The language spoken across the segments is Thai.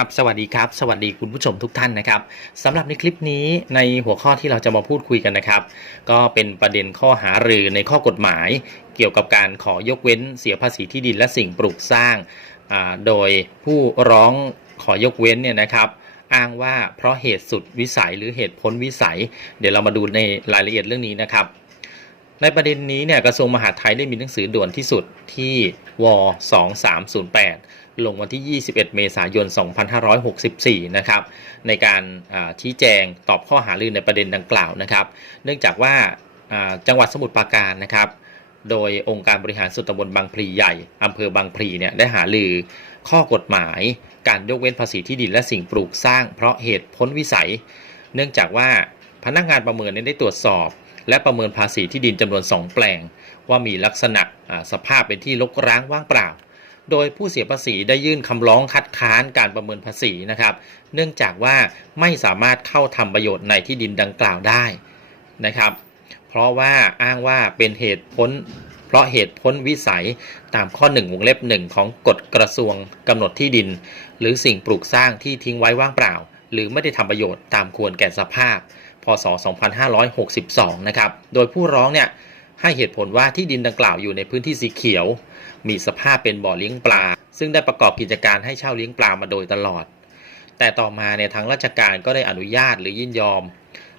ครับสวัสดีครับ สวัสดีคุณผู้ชมทุกท่านนะครับสำหรับในคลิปนี้ในหัวข้อที่เราจะมาพูดคุยกันนะครับ ก็เป็นประเด็นข้อหารือในข้อกฎหมาย เกี่ยวกับการขอยกเว้นเสียภาษีที่ดินและสิ่งปลูกสร้าง โดยผู้ร้องขอยกเว้นเนี่ยนะครับ อ้างว่าเพราะเหตุสุดวิสัยหรือเหตุพ้นวิสัย เดี๋ยวเรามาดูในรายละเอียดเรื่องนี้นะครับในประเด็นนี้เนี่ยกระทรวงมหาดไทยได้มีหนังสือด่วนที่สุดที่ว 2308 ลงวันที่ 21 เมษายน 2564 นะครับในการชี้แจงตอบข้อหารือในประเด็นดังกล่าวนะครับ เนื่องจากว่าจังหวัดสมุทรปราการนะครับ โดยองค์การบริหารส่วนตำบลบางพลีใหญ่อำเภอบางพลีเนี่ยได้หารือข้อกฎหมายการยกเว้นภาษีที่ดินและสิ่งปลูกสร้าง เพราะเหตุพ้นวิสัย เนื่องจากว่าพนักงานประเมินได้ตรวจสอบ และประเมินภาษีที่ดินจำนวน 2 แปลง ว่ามีลักษณะสภาพเป็นที่รกร้างว่างเปล่า โดยผู้เสียภาษีได้ยื่นคำร้องคัดค้านการประเมินภาษีนะครับ เนื่องจากว่าไม่สามารถเข้าทำประโยชน์ในที่ดินดังกล่าวได้นะครับ เพราะว่าอ้างว่าเป็นเหตุพ้นเพราะเหตุพ้นวิสัยตามข้อ 1 วงเล็บ 1 ของกฎกระทรวงกำหนดที่ดิน หรือสิ่งปลูกสร้างที่ทิ้งไว้ว่างเปล่า หรือไม่ได้ทำประโยชน์ตามควรแก่สภาพ พศ 2562 นะครับ โดยผู้ร้องเนี่ย ให้เหตุผลว่าที่ดินดังกล่าวอยู่ในพื้นที่สีเขียว มีสภาพเป็นบ่อเลี้ยงปลา ซึ่งได้ประกอบกิจการให้เช่าเลี้ยงปลามาโดยตลอด แต่ต่อมาเนี่ยทางราชการก็ได้อนุญาตหรือยินยอม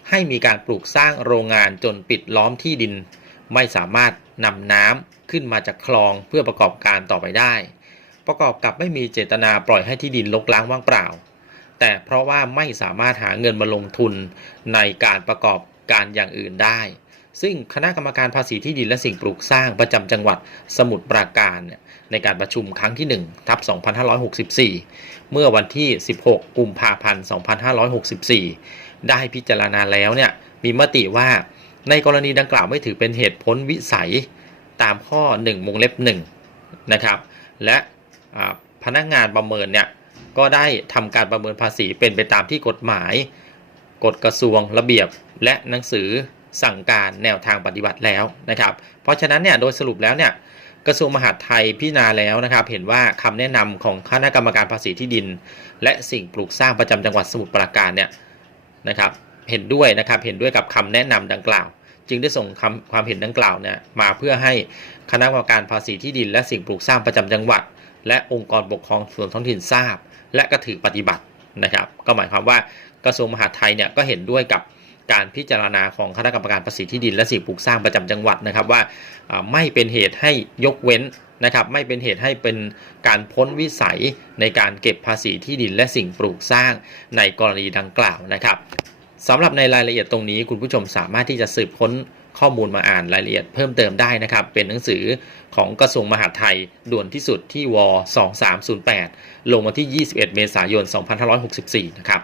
ให้มีการปลูกสร้างโรงงานจนปิดล้อมที่ดิน ไม่สามารถนำน้ำขึ้นมาจากคลองเพื่อประกอบการต่อไปได้ ประกอบกับไม่มีเจตนาปล่อยให้ที่ดินรกร้างว่างเปล่า แต่เพราะว่าไม่สามารถหาเงินมาลงทุนในการประกอบ การอย่างอื่นได้ ซึ่งคณะกรรมการภาษีที่ดินและสิ่งปลูกสร้างประจำจังหวัดสมุทรปราการเนี่ยในการประชุมครั้งที่1ทับ2564 เมื่อวันที่ 16 กุมภาพันธ์ 2564 ได้พิจารณาแล้วเนี่ยมีมติว่าในกรณีดังกล่าวไม่ถือเป็นเหตุพ้นวิสัยตามข้อ1วงเล็บ1นะครับ และพนักงานประเมินเนี่ยก็ได้ทำการประเมินภาษีเป็นไปตามที่กฎหมาย กฎกระทรวงระเบียบ และหนังสือสั่งการแนวทางปฏิบัติแล้วนะครับ เพราะฉะนั้นเนี่ยโดยสรุปแล้วเนี่ยกระทรวงมหาดไทยพิจารณาแล้วนะครับ เห็นว่าคำแนะนำของคณะกรรมการภาษีที่ดิน และสิ่งปลูกสร้างประจำจังหวัดสมุทรปราการเนี่ยนะครับเห็นด้วยนะครับเห็นด้วยกับคำแนะนำดังกล่าว จึงได้ส่งคำความเห็นดังกล่าวเนี่ยมาเพื่อให้คณะกรรมการภาษีที่ดิน และสิ่งปลูกสร้างประจำจังหวัด และองค์กรปกครองส่วนท้องถิ่นทราบ และก็ถือปฏิบัตินะครับ ก็หมายความว่ากระทรวงมหาดไทยเนี่ยก็เห็นด้วยกับ การพิจารณาของคณะกรรมการภาษีที่ดินและสิ่งปลูกสร้างประจำจังหวัดนะครับว่าอ่าไม่เป็นเหตุให้ยกเว้นนะครับไม่เป็นเหตุให้เป็นการพ้นวิสัยในการเก็บภาษีที่ดินและสิ่งปลูกสร้างในกรณีดังกล่าวนะครับสำหรับในรายละเอียดตรงนี้คุณผู้ชมสามารถที่จะสืบค้นข้อมูลมาอ่านรายละเอียดเพิ่มเติมได้นะครับ เป็นหนังสือของกระทรวงมหาดไทยด่วนที่สุดที่ว 2308 ลงวันที่ 21 เมษายน 2564 นะครับ